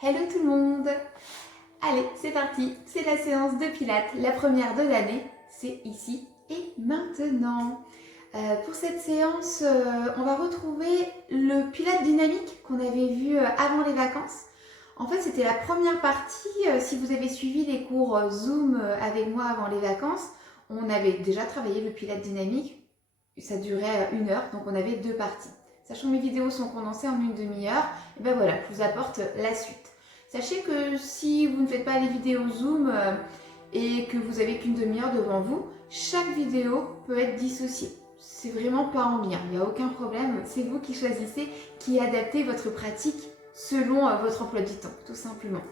Hello tout le monde! Allez, c'est parti, c'est la séance de pilates, la première de l'année, c'est ici et maintenant. Pour cette séance, on va retrouver le pilates dynamique qu'on avait vu avant les vacances. En fait, c'était la première partie, si vous avez suivi les cours Zoom avec moi avant les vacances, on avait déjà travaillé le pilates dynamique, ça durait 1 heure, donc on avait 2 parties. Sachant que mes vidéos sont condensées en une demi-heure, et ben voilà, je vous apporte la suite. Sachez que si vous ne faites pas les vidéos Zoom et que vous n'avez qu'une demi-heure devant vous, chaque vidéo peut être dissociée. C'est vraiment pas en lien, il n'y a aucun problème. C'est vous qui choisissez, qui adaptez votre pratique selon votre emploi du temps, tout simplement.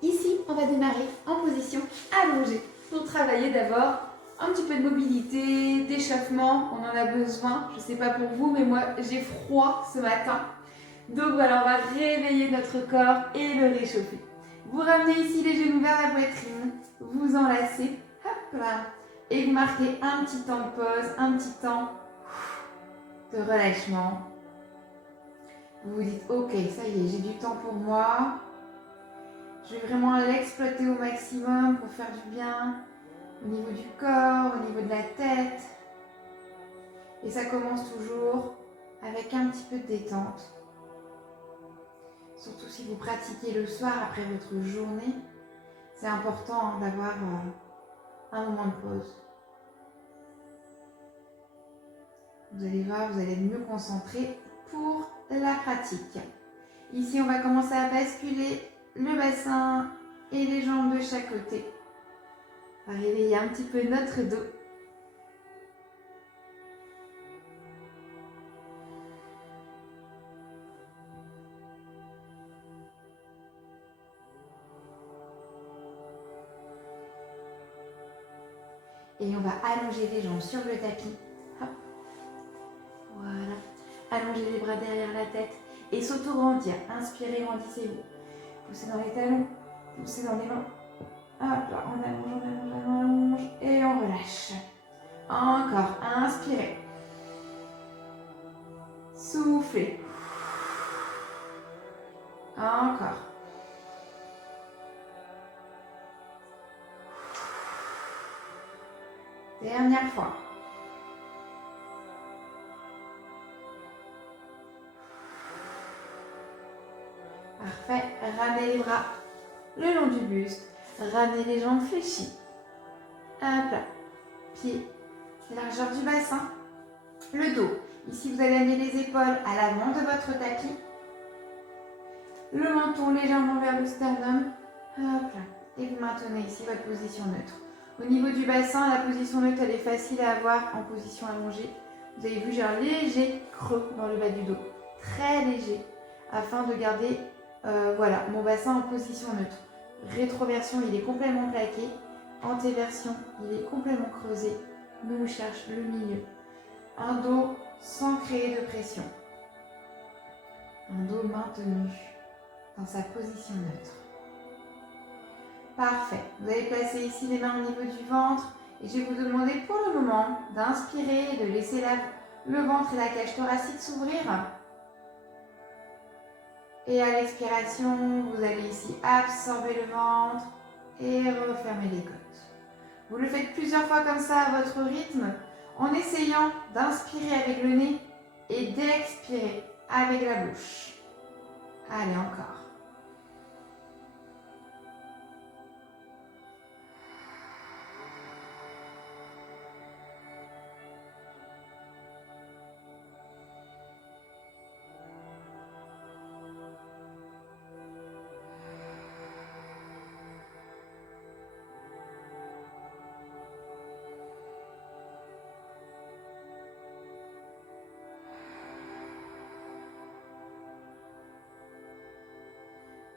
Ici, on va démarrer en position allongée pour travailler d'abord un petit peu de mobilité, d'échauffement. On en a besoin, je ne sais pas pour vous, mais moi j'ai froid ce matin. Donc voilà, on va réveiller notre corps et le réchauffer. Vous ramenez ici les genoux vers la poitrine, vous enlacez, hop là, et vous marquez un petit temps de pause, un petit temps de relâchement. Vous vous dites, ok, ça y est, j'ai du temps pour moi. Je vais vraiment l'exploiter au maximum pour faire du bien au niveau du corps, au niveau de la tête. Et ça commence toujours avec un petit peu de détente. Surtout si vous pratiquez le soir après votre journée, c'est important d'avoir un moment de pause. Vous allez voir, vous allez être mieux concentré pour la pratique. Ici, on va commencer à basculer le bassin et les jambes de chaque côté. On va réveiller un petit peu notre dos. Et on va allonger les jambes sur le tapis. Hop. Voilà. Allongez les bras derrière la tête et s'auto-grandir. Inspirez, grandissez-vous. Poussez dans les talons, poussez dans les mains. Hop là, on allonge, on allonge et on relâche. Encore, inspirez. Soufflez. Encore. Dernière fois. Parfait. Ramenez les bras le long du buste. Ramenez les jambes fléchies. Hop là. Pieds. Largeur du bassin. Le dos. Ici, vous allez amener les épaules à l'avant de votre tapis. Le menton légèrement vers le sternum. Hop là. Et vous maintenez ici votre position neutre. Au niveau du bassin, la position neutre, elle est facile à avoir en position allongée. Vous avez vu, j'ai un léger creux dans le bas du dos. Très léger. Afin de garder voilà, mon bassin en position neutre. Rétroversion, il est complètement plaqué. Antéversion, il est complètement creusé. Nous, on cherche le milieu. Un dos sans créer de pression. Un dos maintenu dans sa position neutre. Parfait. Vous allez placer ici les mains au niveau du ventre. Et je vais vous demander pour le moment d'inspirer, de laisser le ventre et la cage thoracique s'ouvrir. Et à l'expiration, vous allez ici absorber le ventre et refermer les côtes. Vous le faites plusieurs fois comme ça à votre rythme, en essayant d'inspirer avec le nez et d'expirer avec la bouche. Allez, encore.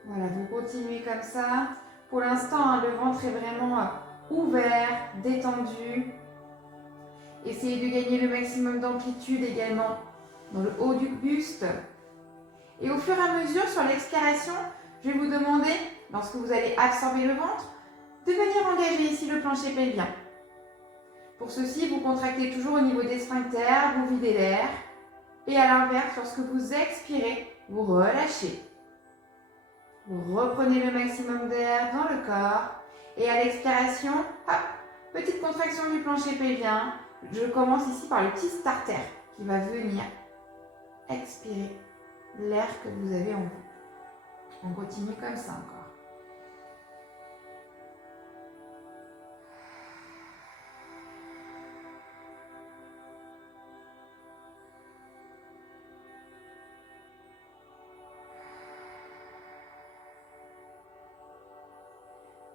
Voilà, vous continuez comme ça. Pour l'instant, le ventre est vraiment ouvert, détendu. Essayez de gagner le maximum d'amplitude également dans le haut du buste. Et au fur et à mesure, sur l'expiration, je vais vous demander, lorsque vous allez absorber le ventre, de venir engager ici le plancher pelvien. Pour ceci, vous contractez toujours au niveau des sphincters, vous videz l'air. Et à l'inverse, lorsque vous expirez, vous relâchez. Vous reprenez le maximum d'air dans le corps. Et à l'expiration, hop, petite contraction du plancher pelvien. Je commence ici par le petit starter qui va venir expirer l'air que vous avez en vous. On continue comme ça encore.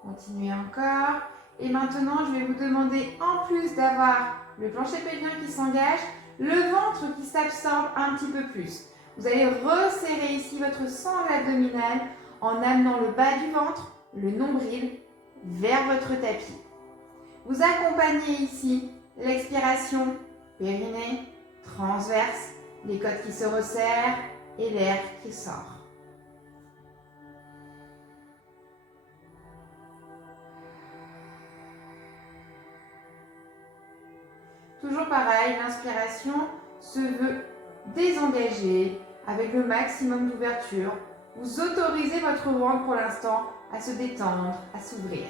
Continuez encore. Et maintenant, je vais vous demander, en plus d'avoir le plancher pelvien qui s'engage, le ventre qui s'absorbe un petit peu plus. Vous allez resserrer ici votre sangle abdominale en amenant le bas du ventre, le nombril, vers votre tapis. Vous accompagnez ici l'expiration, périnée, transverse, les côtes qui se resserrent et l'air qui sort. Toujours pareil, l'inspiration se veut désengagée avec le maximum d'ouverture. Vous autorisez votre ventre pour l'instant à se détendre, à s'ouvrir.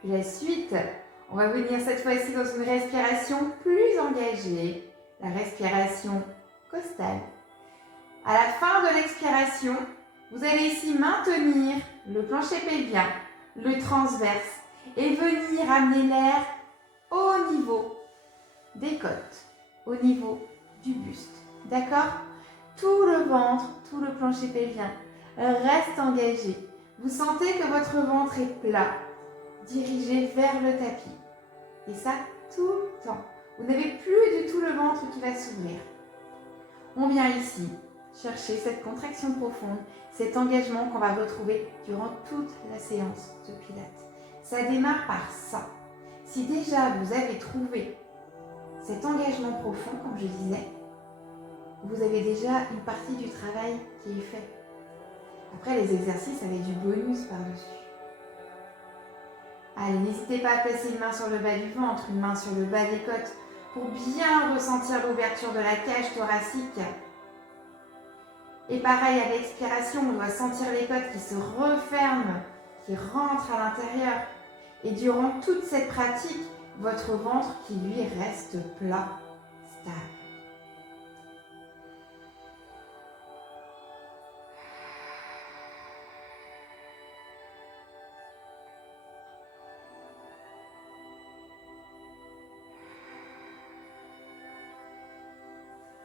Puis la suite, on va venir cette fois-ci dans une respiration plus engagée, la respiration costale. À la fin de l'expiration, vous allez ici maintenir le plancher pelvien, le transverse et venir amener l'air au niveau des côtes, au niveau du buste. D'accord? Tout le ventre, tout le plancher pelvien reste engagé. Vous sentez que votre ventre est plat, dirigé vers le tapis. Et ça, tout le temps. Vous n'avez plus du tout le ventre qui va s'ouvrir. On vient ici chercher cette contraction profonde, cet engagement qu'on va retrouver durant toute la séance de Pilates. Ça démarre par ça. Si déjà vous avez trouvé cet engagement profond, comme je disais, vous avez déjà une partie du travail qui est fait. Après, les exercices avec du bonus par-dessus. Allez, n'hésitez pas à placer une main sur le bas du ventre, une main sur le bas des côtes pour bien ressentir l'ouverture de la cage thoracique. Et pareil, à l'expiration, on doit sentir les côtes qui se referment, qui rentrent à l'intérieur. Et durant toute cette pratique, votre ventre qui lui reste plat, stable.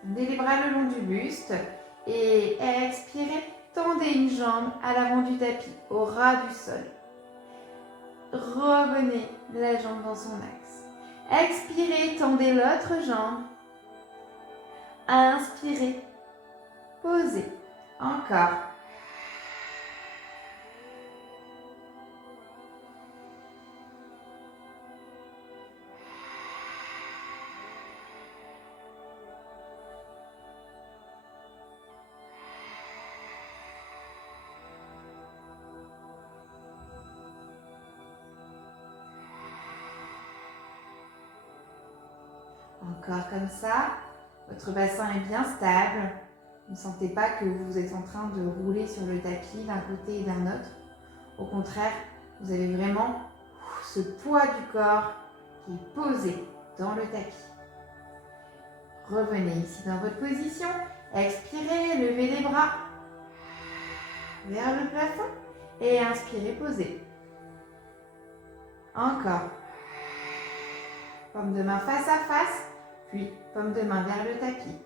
Tendez les bras le long du buste et expirez, tendez une jambe à l'avant du tapis, au ras du sol. Revenez la jambe dans son axe. Expirez, tendez l'autre jambe. Inspirez, posez. Encore. Encore comme ça, votre bassin est bien stable. Ne sentez pas que vous êtes en train de rouler sur le tapis d'un côté et d'un autre. Au contraire, vous avez vraiment ce poids du corps qui est posé dans le tapis. Revenez ici dans votre position. Expirez, levez les bras vers le plafond et inspirez, posez. Encore. Paume de main face à face. Puis, paume de main vers le tapis.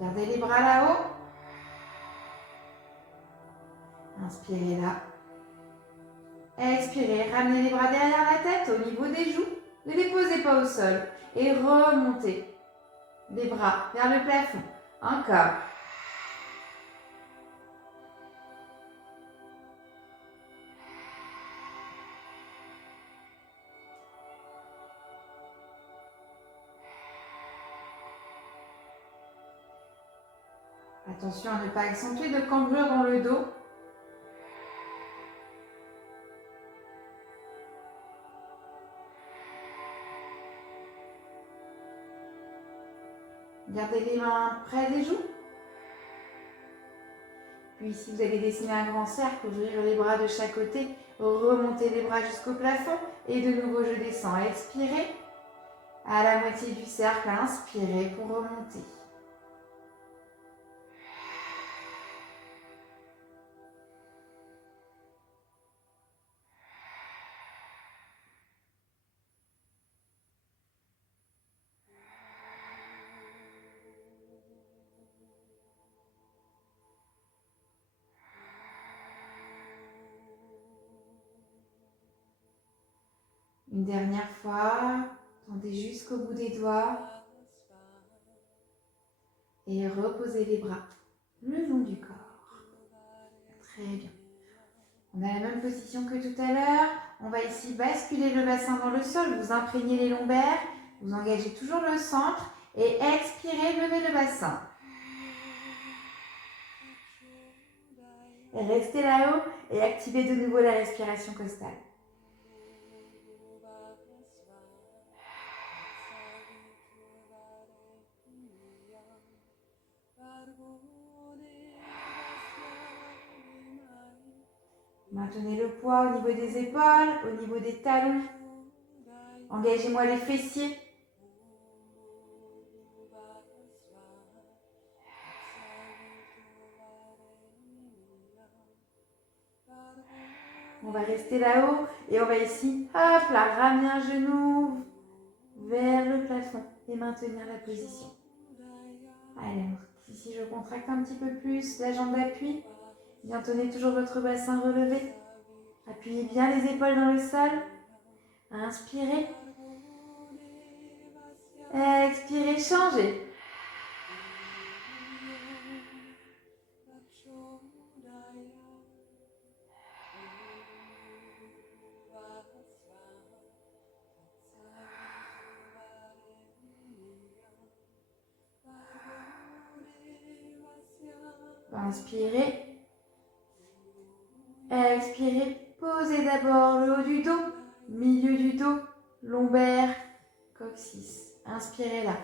Gardez les bras là-haut. Inspirez là. Expirez, ramenez les bras derrière la tête au niveau des joues. Ne les posez pas au sol. Et remontez les bras vers le plafond. Encore. Attention à ne pas accentuer de cambrure dans le dos. Gardez les mains près des joues. Puis si vous allez dessiner un grand cercle, ouvrir les bras de chaque côté, remontez les bras jusqu'au plafond et de nouveau je descends. Expirez. À la moitié du cercle, inspirez pour remonter. Une dernière fois, tendez jusqu'au bout des doigts et reposez les bras le long du corps. Très bien. On a la même position que tout à l'heure. On va ici basculer le bassin dans le sol, vous imprégnez les lombaires, vous engagez toujours le centre et expirez, levez le bassin. Et restez là-haut et activez de nouveau la respiration costale. Maintenez le poids au niveau des épaules, au niveau des talons. Engagez-moi les fessiers. On va rester là-haut et on va ici, hop là, ramener un genou vers le plafond et maintenir la position. Alors, ici je contracte un petit peu plus la jambe d'appui. Bien tenez toujours votre bassin relevé. Appuyez bien les épaules dans le sol. Inspirez. Expirez, changez. Inspirez. Expirez. Posez d'abord le haut du dos, milieu du dos, lombaire, coccyx. Inspirez là.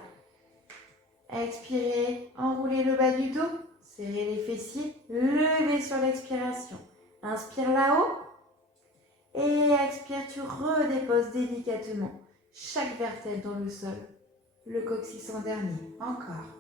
Expirez. Enroulez le bas du dos. Serrez les fessiers. Levez sur l'expiration. Inspire là-haut. Et expire, tu redéposes délicatement chaque vertèbre dans le sol. Le coccyx en dernier. Encore.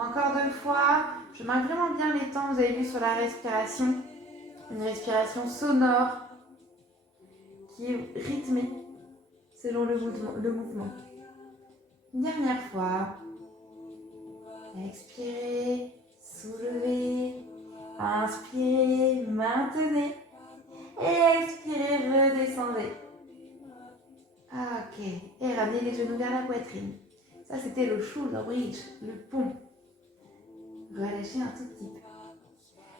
Encore 2 fois, je marque vraiment bien les temps, vous avez vu sur la respiration, une respiration sonore qui est rythmée selon le mouvement. Une dernière fois, expirez, soulevez, inspirez, maintenez et expirez, redescendez. Ok, et ramenez les genoux vers la poitrine. Ça c'était le shoulder bridge, le pont. Relâchez un tout petit peu.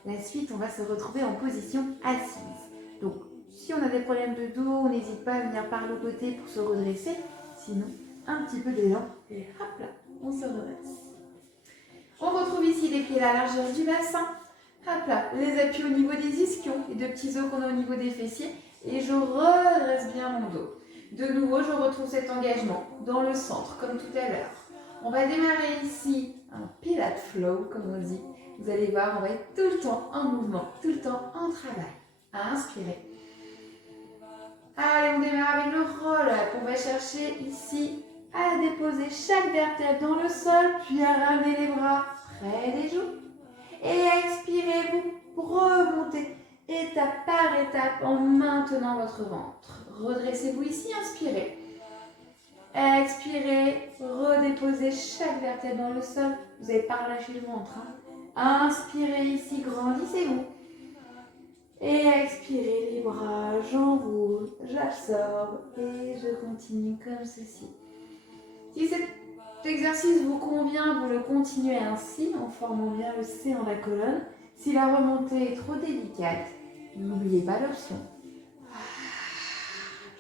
La suite, on va se retrouver en position assise. Donc, si on a des problèmes de dos, on n'hésite pas à venir par le côté pour se redresser. Sinon, un petit peu d'élan et hop là, on se redresse. On retrouve ici les pieds à la largeur du bassin. Hop là, les appuis au niveau des ischions et de petits os qu'on a au niveau des fessiers. Et je redresse bien mon dos. De nouveau, je retrouve cet engagement dans le centre, comme tout à l'heure. On va démarrer ici un Pilate Flow, comme on dit. Vous allez voir, on va être tout le temps en mouvement, tout le temps en travail. Inspirez. Allez, on démarre avec le roll-up. On va chercher ici à déposer chaque vertèbre dans le sol, puis à ramener les bras près des joues. Et expirez, vous remontez étape par étape en maintenant votre ventre. redressez-vous ici, inspirez. Expirez, redéposez chaque vertèbre dans le sol. Vous n'avez pas relâché le ventre. Inspirez ici, grandissez-vous. Et expirez les bras, j'enroule, j'absorbe et je continue comme ceci. Si cet exercice vous convient, vous le continuez ainsi en formant bien le C dans la colonne. Si la remontée est trop délicate, n'oubliez pas l'option.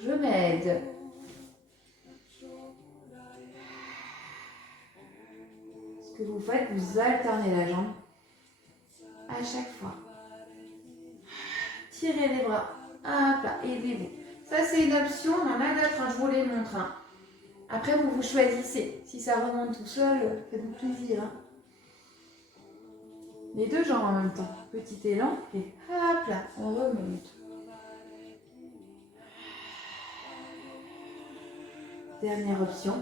Je m'aide. Ce que vous faites, vous alternez la jambe à chaque fois. Tirez les bras, hop là, aidez-vous. Ça c'est une option, on en a d'autres, je vous les montre. Après vous choisissez. Si ça remonte tout seul, faites-vous plaisir. Les deux jambes en même temps. Petit élan et hop là, on remonte. Dernière option.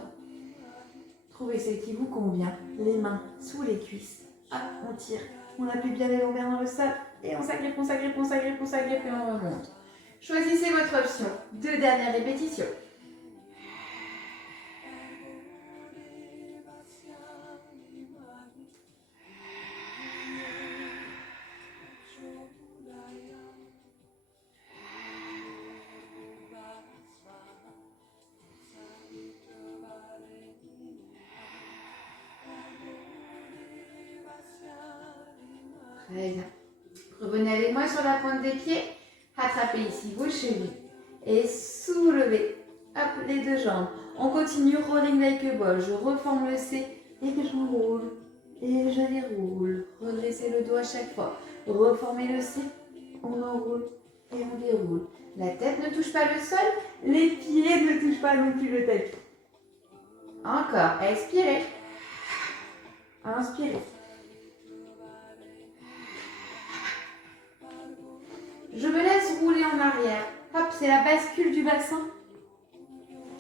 Trouvez celle qui vous convient. Les mains sous les cuisses. Hop, on tire. On appuie bien les lombaires dans le sol. Et on s'agrippe, on s'agrippe, on s'agrippe, on s'agrippe et on remonte. Choisissez votre option. 2 dernières répétitions. Très bien. Revenez avec moi sur la pointe des pieds. Attrapez ici vos chevilles. Et soulevez. Hop, les deux jambes. On continue rolling like a ball. Je reforme le C et j'enroule. Et je déroule. Redressez le dos à chaque fois. Reformez le C. On enroule et on déroule. La tête ne touche pas le sol. Les pieds ne touchent pas non plus le tapis. Encore. Expirez. Inspirez. Je me laisse rouler en arrière. Hop, c'est la bascule du bassin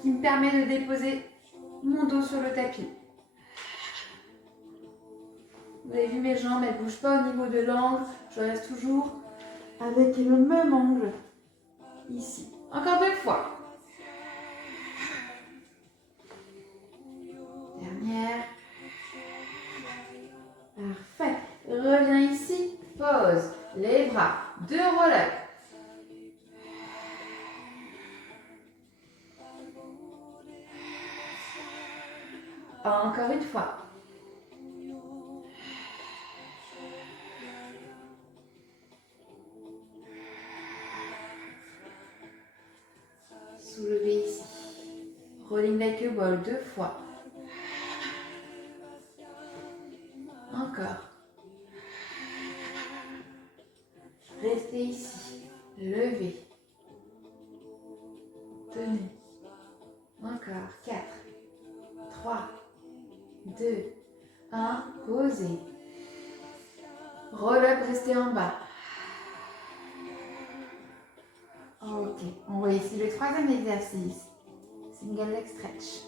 qui me permet de déposer mon dos sur le tapis. Vous avez vu mes jambes, elles ne bougent pas au niveau de l'angle. Je reste toujours avec le même angle ici. Encore 2 fois. Dernière. Parfait. Reviens ici. Pose. Les bras. 2 roll-up. Encore une fois. Soulevez ici. Rolling like a ball 2 fois. Encore. Restez ici. Levez. Tenez. Encore. 4, 3, 2, 1. Posez. Roll-up, restez en bas. Ok. On voit ici le 3e exercice. Single leg stretch.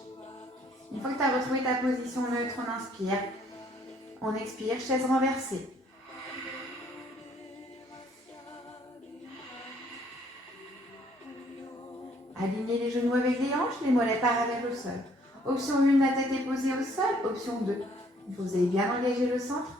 Une fois que tu as retrouvé ta position neutre, on inspire. On expire, chaise renversée. Alignez les genoux avec les hanches, les mollets parallèles au sol. Option 1, la tête est posée au sol. Option 2, vous avez bien engagé le centre.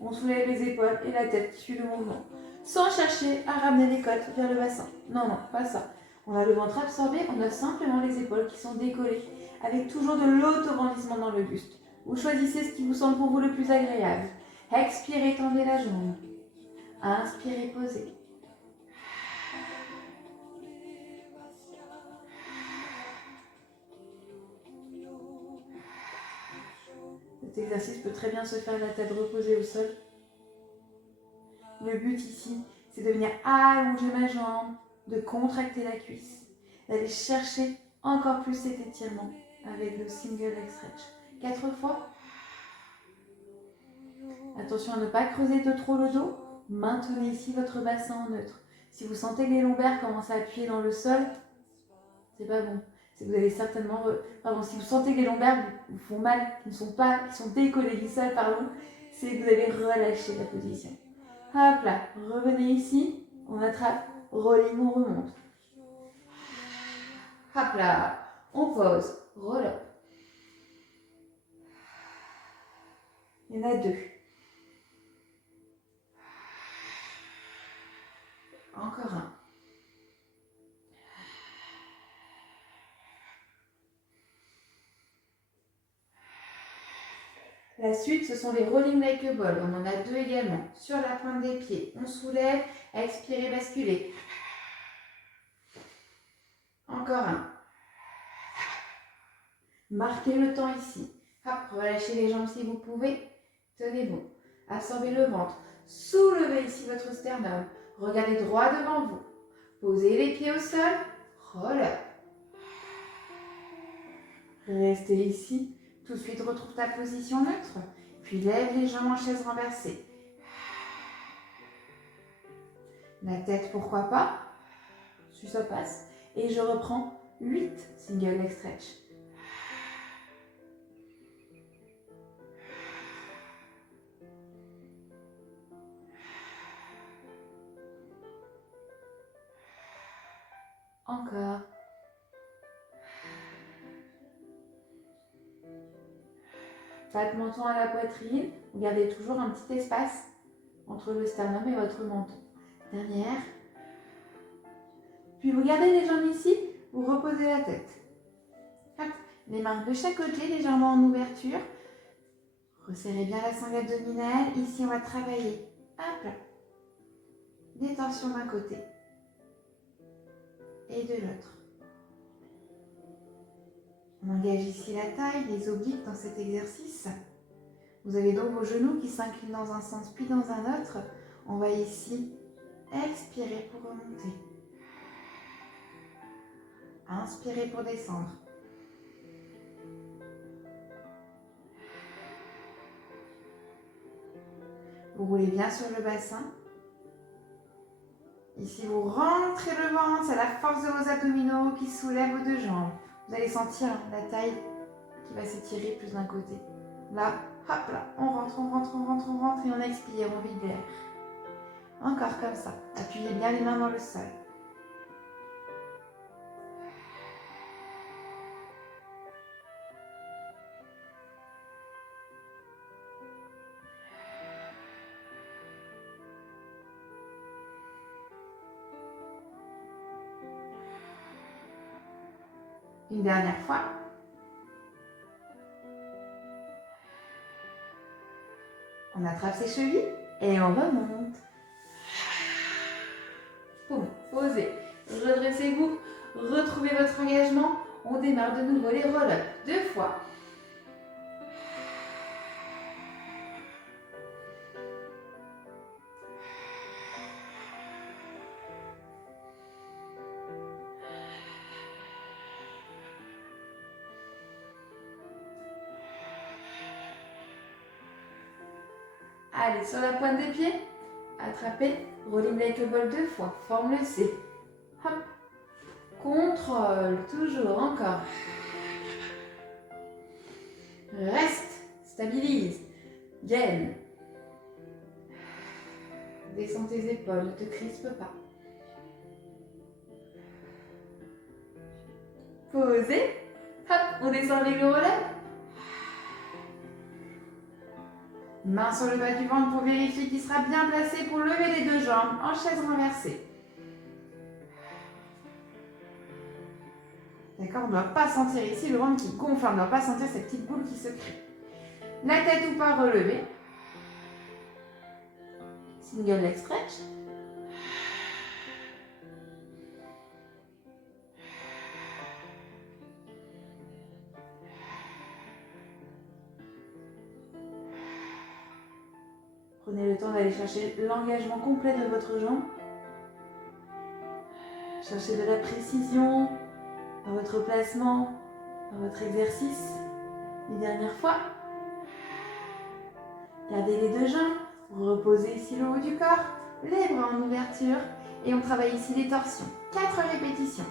On soulève les épaules et la tête qui suit le mouvement. Sans chercher à ramener les côtes vers le bassin. Non, non, pas ça. On a le ventre absorbé, on a simplement les épaules qui sont décollées, avec toujours de l'auto-grandissement dans le buste. Vous choisissez ce qui vous semble pour vous le plus agréable. Expirez, tendez la jambe. Inspirez, posez. Cet exercice peut très bien se faire la tête reposée au sol. Le but ici, c'est de venir allonger ma jambe, de contracter la cuisse, d'aller chercher encore plus cet étirement avec le single leg stretch. 4 fois. Attention à ne pas creuser de trop le dos. Maintenez ici votre bassin en neutre. Si vous sentez que les lombaires commencent à appuyer dans le sol, c'est pas bon. C'est que vous allez certainement... si vous sentez que les lombaires vous font mal, qui sont décollés du sol, c'est que vous allez relâcher la position. Hop là, revenez ici, on attrape, rolling, on remonte. Hop là. On pose. Roll up. Il y en a 2. Encore un. La suite, ce sont les rolling like a ball. On en a 2 également. Sur la pointe des pieds, on soulève, expirez, basculez. Encore un. Marquez le temps ici. Hop, relâchez les jambes si vous pouvez. Tenez bon. Absorbez le ventre. Soulevez ici votre sternum. Regardez droit devant vous. Posez les pieds au sol. Roll up. Restez ici. Tout de suite, retrouve ta position neutre. Puis lève les jambes en chaise renversée. La tête, pourquoi pas. Si ça passe. Et je reprends 8 single leg stretch. Encore. Pas de menton à la poitrine. Vous gardez toujours un petit espace entre le sternum et votre menton. Dernière. Puis vous gardez les jambes ici, vous reposez la tête. Hop. Les mains de chaque côté, légèrement en ouverture. Resserrez bien la sangle abdominale. Ici, on va travailler. Hop là. Détention d'un côté et de l'autre. On engage ici la taille, les obliques dans cet exercice. Vous avez donc vos genoux qui s'inclinent dans un sens puis dans un autre. On va ici expirer pour remonter. Inspirez pour descendre. Vous roulez bien sur le bassin. Ici, vous rentrez le ventre, c'est la force de vos abdominaux qui soulèvent vos 2 jambes. Vous allez sentir la taille qui va s'étirer plus d'un côté. Là, hop là, on rentre, on rentre, on rentre, on rentre et on expire, on vide l'air. Encore comme ça. Appuyez bien les mains dans le sol. Une dernière fois. On attrape ses chevilles et on remonte. Boum, posez. Redressez-vous. Retrouvez votre engagement. On démarre de nouveau les roll-up. 2 fois. Allez, sur la pointe des pieds, attrapez, rolling like a ball 2 fois, forme le C. Hop, contrôle, toujours, encore. Reste, stabilise, gaine. Descends tes épaules, ne te crispe pas. Posez, hop, on descend avec le relais. Main sur le bas du ventre pour vérifier qu'il sera bien placé pour lever les 2 jambes en chaise renversée. D'accord, on ne doit pas sentir ici le ventre qui gonfle, on ne doit pas sentir cette petite boule qui se crée. La tête ou pas relevée. Single leg stretch. Prenez le temps d'aller chercher l'engagement complet de votre jambe. Cherchez de la précision dans votre placement, dans votre exercice. Une dernière fois. Gardez les 2 jambes. Reposez ici le haut du corps. Les bras en ouverture. Et on travaille ici les torsions. 4 répétitions.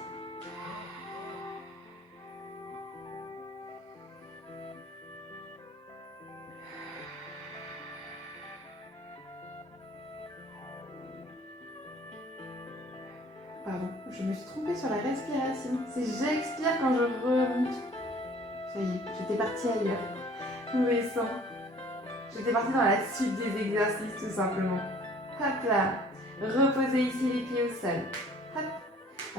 Pardon, je me suis trompée sur la respiration. C'est j'expire quand je remonte. Ça y est, j'étais partie ailleurs. Mauvais sang. J'étais partie dans la suite des exercices tout simplement. Hop là. Reposez ici les pieds au sol. Hop.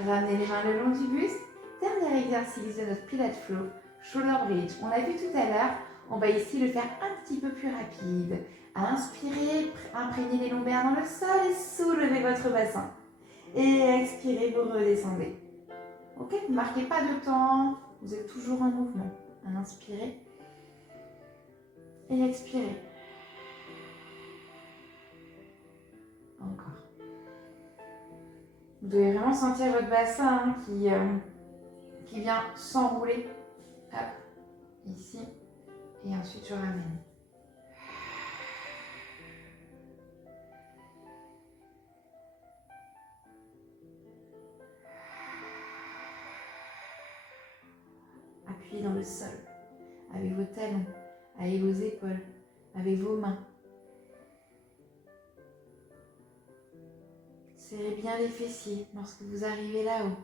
Ramenez les mains le long du buste. Dernier exercice de notre Pilates Flow, Shoulder Bridge. On l'a vu tout à l'heure. On va ici le faire un petit peu plus rapide. Inspirez, imprégnez les lombaires dans le sol et soulevez votre bassin. Et expirez, vous redescendez. Ok, ne marquez pas de temps. Vous êtes toujours en mouvement. Inspirez. Et expirez. Encore. Vous devez vraiment sentir votre bassin qui vient s'enrouler. Hop, ici. Et ensuite, je ramène. Appuyez dans le sol, avec vos talons, avec vos épaules, avec vos mains. Serrez bien les fessiers lorsque vous arrivez là-haut.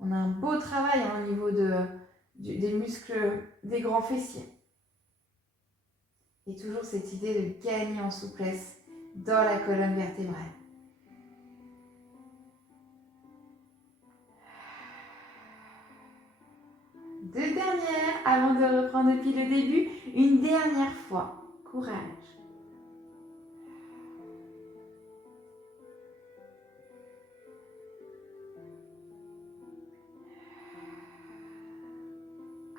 On a un beau travail au niveau des muscles des grands fessiers. Et toujours cette idée de gagner en souplesse dans la colonne vertébrale. Deux dernières avant de reprendre depuis le début. Une dernière fois. Courage.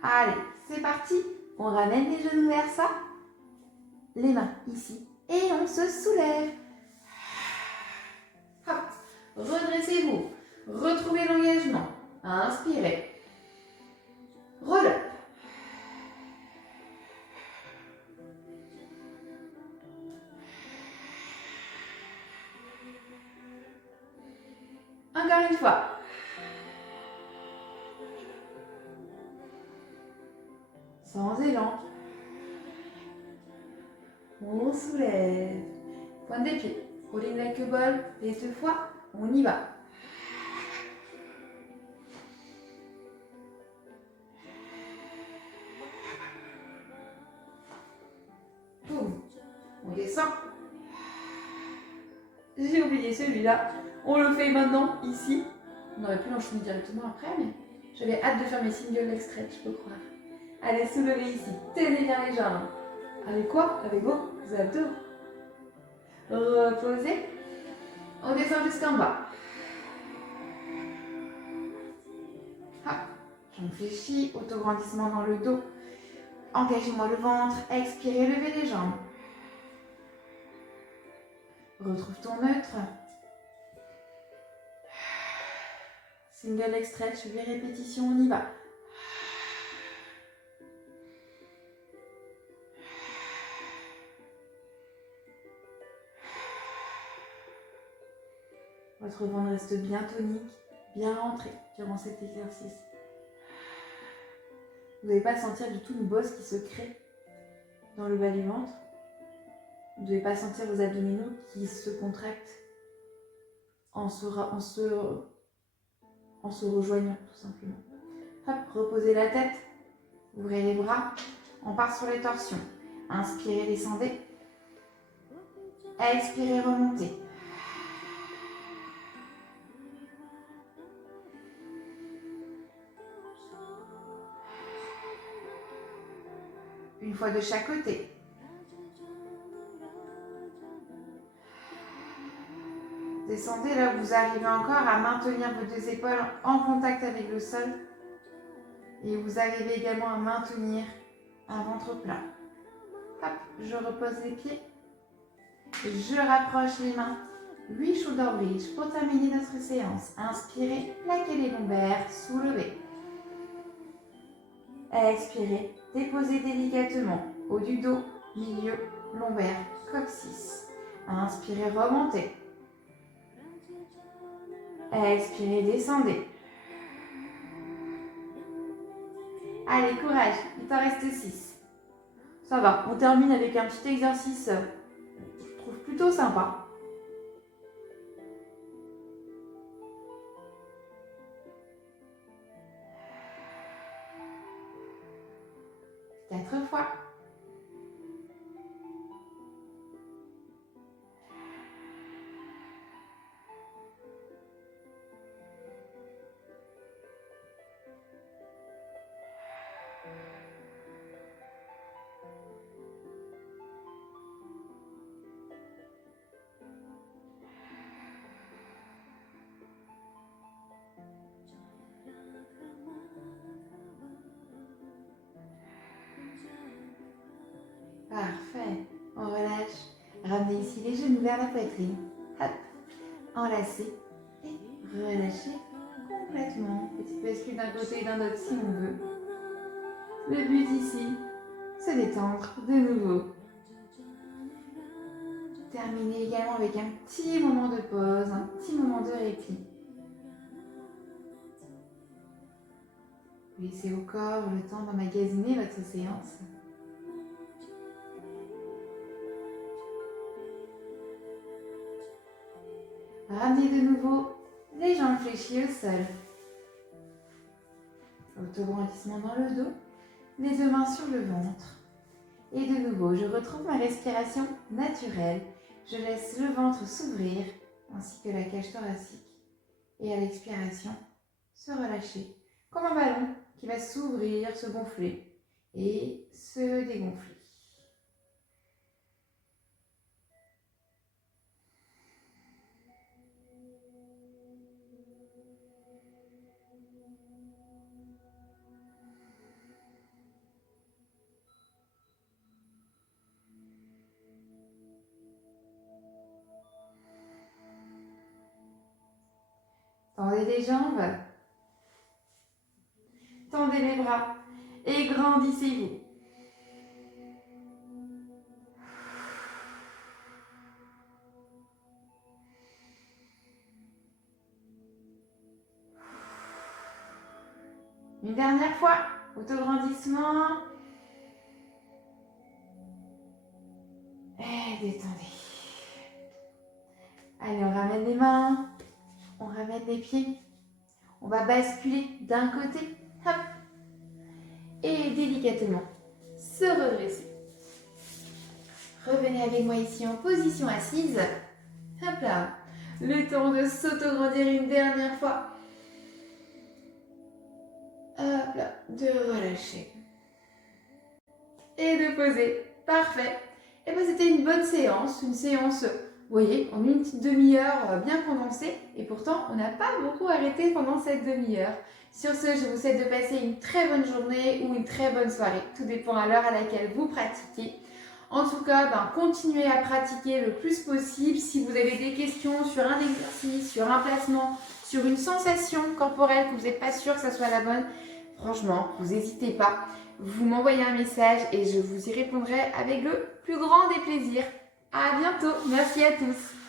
Allez, c'est parti. On ramène les genoux vers ça. Les mains ici. Et on se soulève. Hop. Redressez-vous. Retrouvez l'engagement. Inspirez. Relâche. Encore une fois. Sans élan. On soulève. Pointe des pieds. Rolling like a ball. Et deux fois, on y va. Boum. On descend. J'ai oublié celui-là. On le fait maintenant, ici. On aurait pu l'enchaîner directement après, mais j'avais hâte de faire mes single leg stretch, je peux croire. Allez, soulevez ici. Tenez bien les jambes. Avec quoi? Avec vos abdos. Reposez. On descend jusqu'en bas. Hop. J'en fléchis. Autograndissement dans le dos. Engagez-moi le ventre. Expirez, levez les jambes. Retrouve ton neutre. Single leg stretch, 8 répétitions, on y va. Votre ventre reste bien tonique, bien rentré durant cet exercice. Vous n'allez pas sentir du tout une bosse qui se crée dans le bas du ventre. Vous ne devez pas sentir vos abdominaux qui se contractent en se rejoignant tout simplement. Hop, reposez la tête, ouvrez les bras, on part sur les torsions. Inspirez, descendez. Expirez, remontez. Une fois de chaque côté. Descendez là où vous arrivez encore à maintenir vos deux épaules en contact avec le sol. Et vous arrivez également à maintenir un ventre plat. Hop, je repose les pieds. Je rapproche les mains. 8 shoulder bridge pour terminer notre séance. Inspirez, plaquez les lombaires, soulevez. Expirez, déposez délicatement haut du dos, milieu, lombaire, coccyx. Inspirez, remontez. Expirez, descendez. Allez, courage, il t'en reste 6. Ça va, on termine avec un petit exercice, je trouve plutôt sympa. 4 fois. Parfait. On relâche. Ramenez ici les genoux vers la poitrine. Hop. Enlacez et relâchez complètement. Petite bascule d'un côté et d'un autre si on veut. Le but ici, se détendre de nouveau. Terminez également avec un petit moment de pause, un petit moment de répit. Laissez au corps le temps d'emmagasiner votre séance. Ramenez de nouveau les jambes fléchies au sol. Autograndissement dans le dos, les deux mains sur le ventre. Et de nouveau, je retrouve ma respiration naturelle. Je laisse le ventre s'ouvrir, ainsi que la cage thoracique. Et à l'expiration, se relâcher, comme un ballon qui va s'ouvrir, se gonfler et se dégonfler. Tendez les jambes, tendez les bras et grandissez-vous. Une dernière fois, autograndissement. Et détendez. Allez, on ramène les mains, on ramène les pieds. On va basculer d'un côté, hop, et délicatement se redresser. Revenez avec moi ici en position assise. Hop là, le temps de s'autograndir une dernière fois. Hop là, de relâcher. Et de poser. Parfait. Et bien c'était une bonne séance, une séance, vous voyez, en une petite demi-heure bien condensée. Et pourtant, on n'a pas beaucoup arrêté pendant cette demi-heure. Sur ce, je vous souhaite de passer une très bonne journée ou une très bonne soirée. Tout dépend à l'heure à laquelle vous pratiquez. En tout cas, continuez à pratiquer le plus possible. Si vous avez des questions sur un exercice, sur un placement, sur une sensation corporelle que vous n'êtes pas sûr que ça soit la bonne, franchement, vous n'hésitez pas. Vous m'envoyez un message et je vous y répondrai avec le plus grand des plaisirs. À bientôt. Merci à tous.